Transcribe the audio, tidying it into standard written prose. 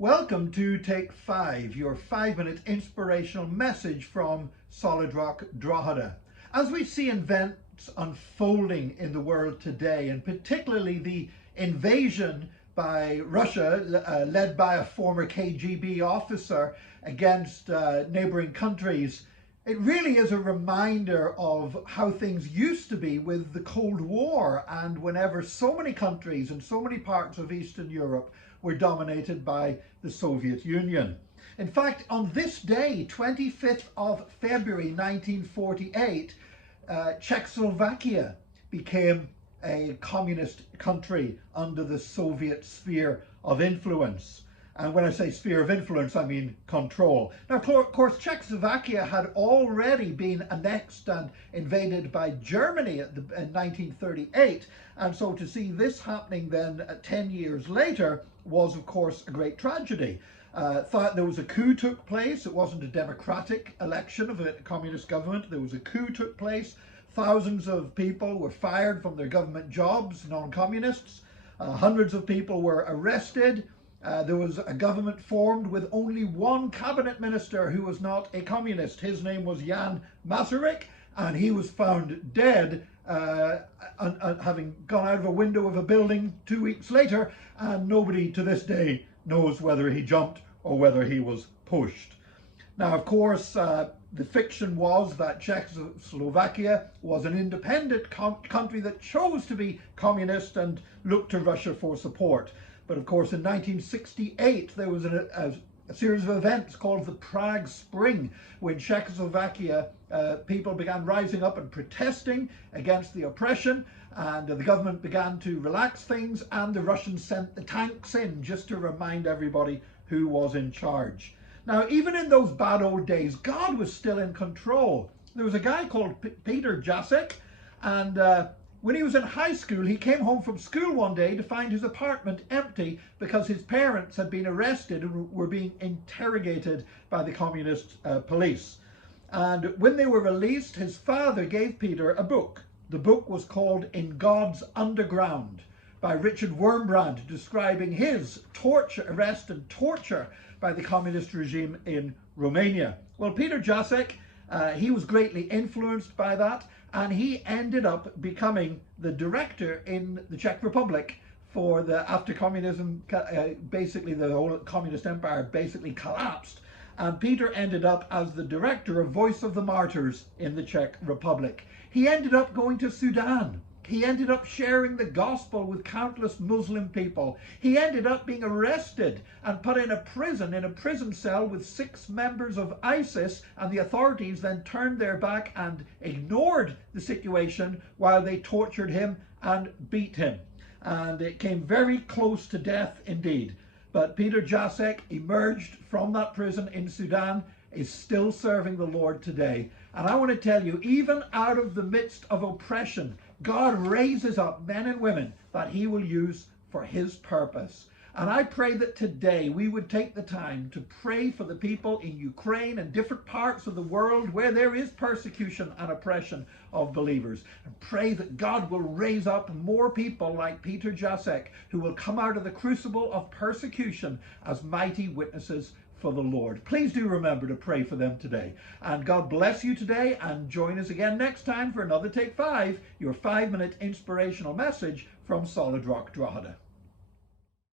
Welcome to Take 5, your 5-minute inspirational message from Solid Rock Drogheda. As we see events unfolding in the world today, and particularly the invasion by Russia, led by a former KGB officer against neighboring countries, it really is a reminder of how things used to be with the Cold War, and whenever so many countries and so many parts of Eastern Europe were dominated by the Soviet Union. In fact, on this day, 25th of February 1948, Czechoslovakia became a communist country under the Soviet sphere of influence. And when I say sphere of influence, I mean control. Now, of course, Czechoslovakia had already been annexed and invaded by Germany in 1938. And so to see this happening then 10 years later was, of course, a great tragedy. Thought there was a coup took place. It wasn't a democratic election of a communist government. There was a coup took place. Thousands of people were fired from their government jobs, non-communists. Hundreds of people were arrested. There was a government formed with only one cabinet minister who was not a communist. His name was Jan Masaryk, and he was found dead, having gone out of a window of a building 2 weeks later, and nobody to this day knows whether he jumped or whether he was pushed. Now, of course, the fiction was that Czechoslovakia was an independent country that chose to be communist and looked to Russia for support. But of course, in 1968, there was a series of events called the Prague Spring, when Czechoslovakia people began rising up and protesting against the oppression, and the government began to relax things, and the Russians sent the tanks in just to remind everybody who was in charge. Now, even in those bad old days, God was still in control. There was a guy called Peter Jacek, and when he was in high school, he came home from school one day to find his apartment empty because his parents had been arrested and were being interrogated by the communist police. And when they were released, his father gave Peter a book. The book was called In God's Underground by Richard Wurmbrand, describing his arrest and torture by the communist regime in Romania. Well, Peter Jacek, he was greatly influenced by that, and he ended up becoming the director in the Czech Republic for after communism, basically the whole communist empire basically collapsed. And Peter ended up as the director of Voice of the Martyrs in the Czech Republic. He ended up going to Sudan. He ended up sharing the gospel with countless Muslim people. He ended up being arrested and put in a prison cell with 6 members of ISIS, and the authorities then turned their back and ignored the situation while they tortured him and beat him. And it came very close to death indeed. But Peter Jacek emerged from that prison in Sudan, is still serving the Lord today. And I want to tell you, even out of the midst of oppression, God raises up men and women that he will use for his purpose. And I pray that today we would take the time to pray for the people in Ukraine and different parts of the world where there is persecution and oppression of believers. And pray that God will raise up more people like Peter Jacek, who will come out of the crucible of persecution as mighty witnesses for the Lord. Please do remember to pray for them today. And God bless you today, and join us again next time for another Take 5, your 5-minute inspirational message from Solid Rock Drogheda.